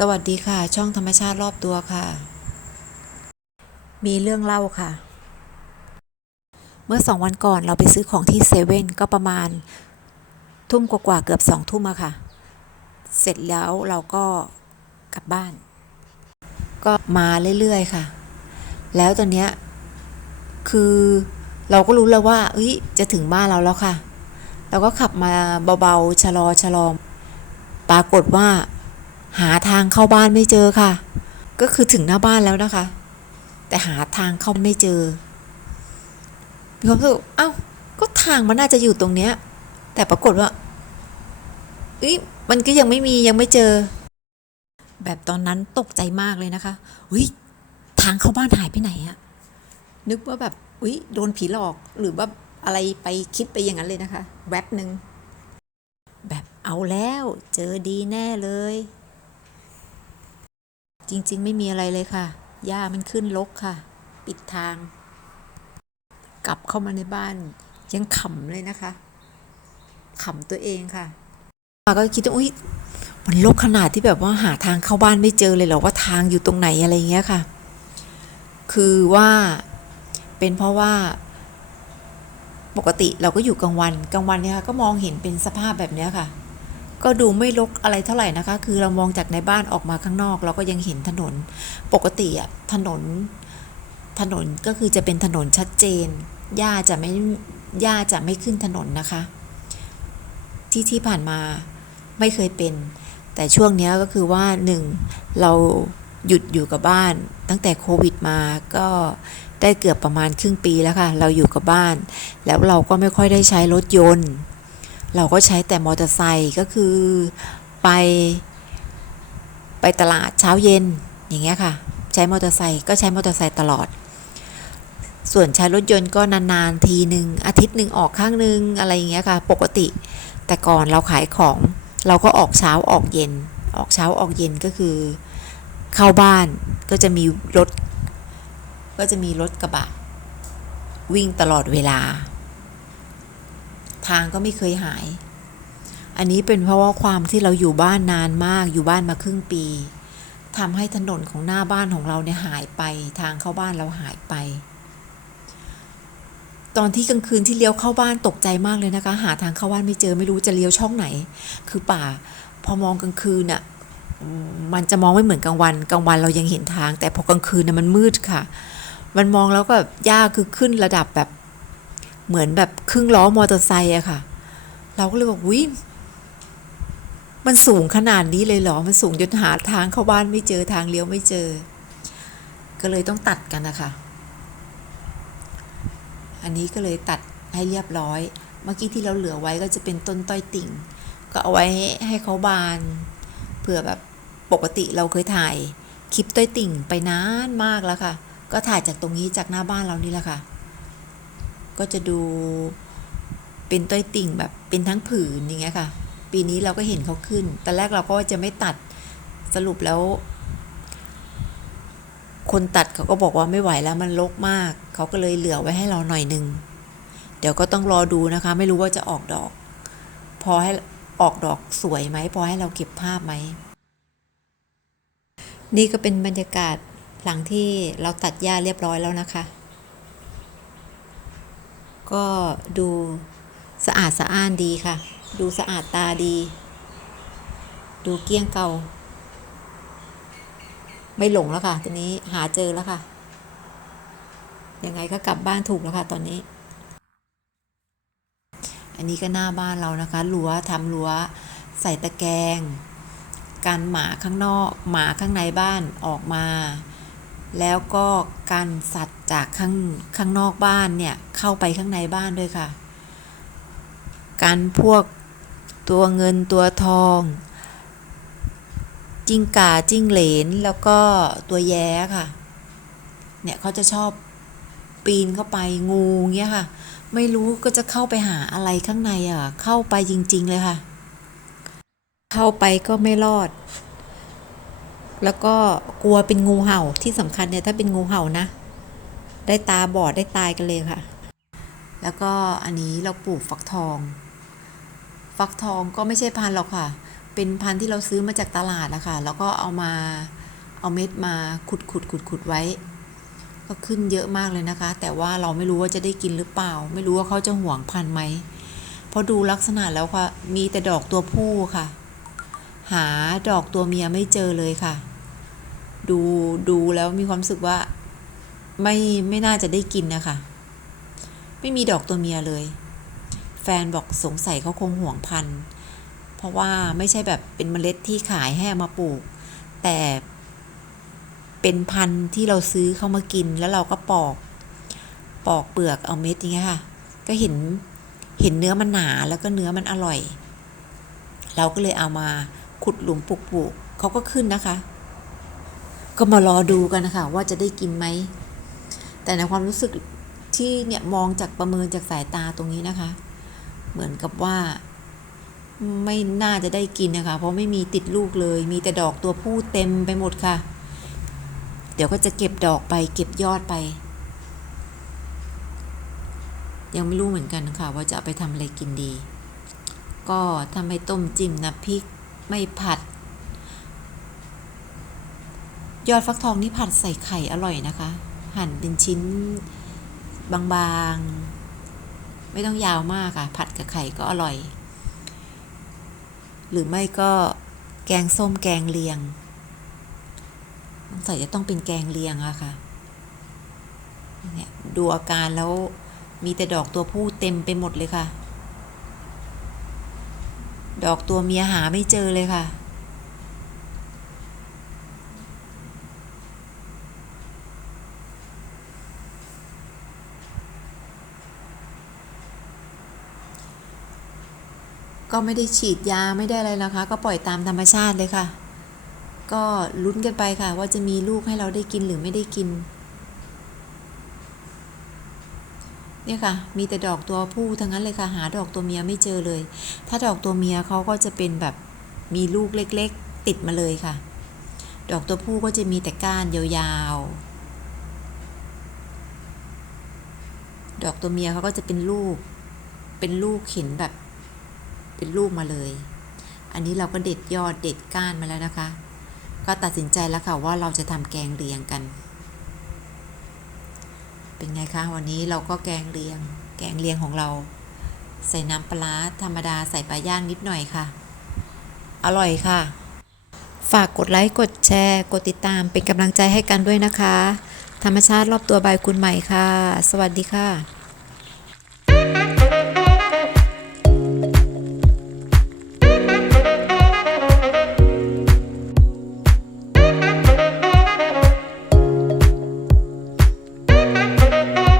สวัสดีค่ะ ช่องธรรมชาติรอบตัวค่ะ มีเรื่องเล่าค่ะ เมื่อสองวันก่อนเราไปซื้อของที่เซเว่นก็ประมาณ ทุ่มกว่าๆเกือบสองทุ่มอะค่ะ เสร็จแล้วเราก็กลับบ้าน ก็มาเรื่อยๆค่ะ แล้วตอนเนี้ยคือเราก็รู้แล้วว่าเอ้ยจะถึงบ้านเราแล้วค่ะ เราก็ขับมาเบาๆชะลอชะลอปรากฏว่า หาทางเข้าบ้านไม่เจอค่ะ ก็คือถึงหน้าบ้านแล้วนะคะ แต่หาทางเข้าไม่เจอมีความรู้สึกเอ้าก็ทางมันน่าจะอยู่ตรงเนี้ย แต่ปรากฏว่าเอ้ยมันก็ยังไม่มียังไม่เจอ แบบตอนนั้นตกใจมากเลยนะคะอุ้ยทางเข้าบ้านหายไปไหนอะนึกว่าแบบอุ้ยโดนผีหลอกหรือว่าอะไรไปคิดไปอย่างนั้นเลยนะคะ แวบหนึ่งแบบเอาแล้ว เจอดีแน่เลย จริงๆ ไม่มีอะไรเลยค่ะ หญ้ามันขึ้นรกค่ะ ปิดทาง กลับเข้ามาในบ้าน ยังขำเลยนะคะขำตัวเองค่ะป้าก็คิดว่าอุ้ยมันรกขนาดที่แบบว่าหาทางเข้าบ้านไม่เจอเลยเหรอว่าทางอยู่ตรงไหนอะไรเงี้ยค่ะ คือว่าเป็นเพราะว่าปกติเราก็อยู่กลางวันกลางวันเนี่ยค่ะก็มองเห็นเป็นสภาพแบบเนี้ยค่ะ ก็ดูไม่รกอะไรเท่าไหร่นะคะ คือเรามองจากในบ้านออกมาข้างนอก เราก็ยังเห็นถนน ปกติอะถนน ถนนก็คือจะเป็นถนนชัดเจน หญ้าจะไม่ หญ้าจะไม่ขึ้นถนนนะคะ ที่ที่ผ่านมาไม่เคยเป็น แต่ช่วงนี้ก็คือว่าหนึ่งเราหยุดอยู่กับบ้าน ตั้งแต่โควิดมาก็ได้เกือบประมาณครึ่งปีแล้วค่ะ เราอยู่กับบ้าน แล้วเราก็ไม่ค่อยได้ใช้รถยนต์ เราก็ใช้แต่มอเตอร์ไซค์ก็คือไป ไปตลาดเช้าเย็นอย่างเงี้ยค่ะ ใช้มอเตอร์ไซค์ก็ใช้มอเตอร์ไซค์ตลอด ส่วนใช้รถยนต์ก็นานๆทีหนึ่งอาทิตย์หนึ่งออกข้างหนึ่งอะไรอย่างเงี้ยค่ะ ปกติ แต่ก่อนเราขายของเราก็ออกเช้าออกเย็น ออกเช้าออกเย็นก็คือ เข้าบ้านก็จะมีรถ ก็จะมีรถกระบะ วิ่งตลอดเวลา ทางก็ไม่เคยหาย อันนี้เป็นเพราะว่าความที่เราอยู่บ้านนานมากอยู่บ้านมาครึ่งปีทำให้ถนนของหน้าบ้านของเราเนี่ยหายไป ทางเข้าบ้านเราหายไป ตอนที่กลางคืนที่เลี้ยวเข้าบ้านตกใจมากเลยนะคะ หาทางเข้าบ้านไม่เจอไม่รู้จะเลี้ยวช่องไหน คือป่า พอมองกลางคืนน่ะมมันจะมองไม่เหมือนกลางวัน กลางวันเรายังเห็นทาง แต่พอกลางคืนน่ะมันมืดค่ะ มันมองแล้วก็แบบยากคือขึ้นระดับแบบ เหมือนแบบครึ่งล้อมอเตอร์ไซค์อะค่ะ เราก็เลยบอกวิมันสูงขนาดนี้เลยเหรอ มันสูงจนหาทางเข้าบ้านไม่เจอทางเลี้ยวไม่เจอ ก็เลยต้องตัดกันนะคะ อันนี้ก็เลยตัดให้เรียบร้อย เมื่อกี้ที่เราเหลือไว้ก็จะเป็นต้นต้อยติ่ง ก็เอาไว้ให้เขาบาน เผื่อแบบปกติเราเคยถ่ายคลิปต้อยติ่งไปนานมากแล้วค่ะ ก็ถ่ายจากตรงนี้จากหน้าบ้านเรานี่แหละค่ะ ก็จะดูเป็นต้อยติ่งแบบเป็นทั้งผืนอย่างเงี้ยค่ะ ปีนี้เราก็เห็นเขาขึ้นแต่แรกเราก็จะไม่ตัดสรุปแล้ว คนตัดเขาก็บอกว่าไม่ไหวแล้วมันรกมาก เขาก็เลยเหลือไว้ให้เราหน่อยหนึ่งเดี๋ยวก็ต้องรอดูนะคะ ไม่รู้ว่าจะออกดอก พอให้ออกดอกสวยไหม พอให้เราเก็บภาพไหม นี่ก็เป็นบรรยากาศหลังที่เราตัดหญ้าเรียบร้อยแล้วนะคะ ก็ดูสะอาดสะอ้านดีค่ะ ดูสะอาดตาดี ดูเกลี้ยงเก่า ไม่หลงแล้วค่ะตอนนี้หาเจอแล้วค่ะ ยังไงก็กลับบ้านถูกแล้วค่ะ ตอนนี้ อันนี้ก็หน้าบ้านเรานะคะรั้วทำรั้วใส่ตะแกรงกันหมาข้างนอก หมาข้างในบ้านออกมา แล้วก็กันสัตว์จากข้างข้างนอกบ้านเนี่ยเข้าไปข้างในบ้านด้วยค่ะกันพวกตัวเงินตัวทอง จิ้งก่าจิ้งเหลนแล้วก็ตัวแย้ค่ะ เนี่ยเขาจะชอบปีนเข้าไปงูเงี้ยค่ะ ไม่รู้ก็จะเข้าไปหาอะไรข้างในอะ เข้าไปจริง ๆ เลยค่ะ เข้าไปก็ไม่รอด แล้วก็กลัวเป็นงูเห่าที่สำคัญเนี่ยถ้าเป็นงูเห่านะ ได้ตาบอดได้ตายกันเลยค่ะ แล้วก็อันนี้เราปลูกฟักทอง ฟักทองก็ไม่ใช่พันธุ์หรอกค่ะ เป็นพันธุ์ที่เราซื้อมาจากตลาดอะค่ะแล้วก็เอามาเอาเม็ดมาขุดขุดขุดขุดไว้ ก็ขึ้นเยอะมากเลยนะคะ แต่ว่าเราไม่รู้ว่าจะได้กินหรือเปล่า ไม่รู้ว่าเขาจะห่วงพันธุ์ไหมเพราะดูลักษณะแล้วค่ะ มีแต่ดอกตัวผู้ค่ะ หาดอกตัวเมียไม่เจอเลยค่ะ ดูดูแล้วมีความรู้สึกว่า ไม่ไม่น่าจะได้กินนะคะ ไม่มีดอกตัวเมียเลย แฟนบอกสงสัยเขาคงห่วงพันธุ์เพราะว่าไม่ใช่แบบเป็นเมล็ดที่ขายให้มาปลูก แต่เป็นพันธุ์ที่เราซื้อเข้ามากินแล้วเราก็ปอก ปอกเปลือกเอาเม็ดอย่างเงี้ยค่ะ ก็เห็นเห็นเนื้อมันหนาแล้วก็เนื้อมันอร่อย เราก็เลยเอามา ขุดหลุมปลูกปลูกเขาก็ขึ้นนะคะ ก็มารอดูกันนะคะ ว่าจะได้กินไหม แต่ในความรู้สึกที่เนี่ยมองจากประเมินจากสายตาตรงนี้นะคะ เหมือนกับว่า ไม่น่าจะได้กินนะคะ เพราะไม่มีติดลูกเลย มีแต่ดอกตัวผู้เต็มไปหมดค่ะ เดี๋ยวก็จะเก็บดอกไป เก็บยอดไป ยังไม่รู้เหมือนกันค่ะ ว่าจะเอาไปทำอะไรกินดี ก็ทำให้ต้มจิ้มน้ำพริก ไม่ผัด ยอดฟักทองนี่ผัดใส่ไข่อร่อยนะคะ หั่นเป็นชิ้นบางๆ ไม่ต้องยาวมากค่ะ ผัดกับไข่ก็อร่อย หรือไม่ก็แกงส้มแกงเลียงสงใสัยจะต้องเป็นแกงเลียงอะค่ะเนี่ยดูอาการแล้วมีแต่ดอกตัวผู้เต็มไปหมดเลยค่ะ ดอกตัวเมียหาไม่เจอเลยค่ะ ก็ไม่ได้ฉีดยาไม่ได้อะไรนะคะ ก็ปล่อยตามธรรมชาติเลยค่ะ ก็ลุ้นกันไปค่ะ ว่าจะมีลูกให้เราได้กินหรือไม่ได้กิน เนี่ยค่ะ มีแต่ดอกตัวผู้ทั้งนั้นเลยค่ะ หาดอกตัวเมียไม่เจอเลย ถ้าดอกตัวเมียเขาก็จะเป็นแบบมีลูกเล็กๆ ติดมาเลยค่ะ ดอกตัวผู้ก็จะมีแต่ก้านยาวๆ ดอกตัวเมียเขาก็จะเป็นลูก เป็นลูกเห็นแบบ เป็นลูกมาเลย อันนี้เราก็เด็ดยอดเด็ดก้านมาแล้วนะคะ ก็ตัดสินใจแล้วค่ะว่าเราจะทำแกงเลียงกัน เป็นไงคะวันนี้เราก็แกงเลียง แกงเลียงของเรา ใส่น้ำปลาธรรมดาใส่ปลาย่างนิดหน่อยค่ะ อร่อยค่ะ ฝากกดไลค์กดแชร์ กดติดตามเป็นกำลังใจให้กันด้วยนะคะ ธรรมชาติรอบตัวบายคุณใหม่ค่ะ สวัสดีค่ะ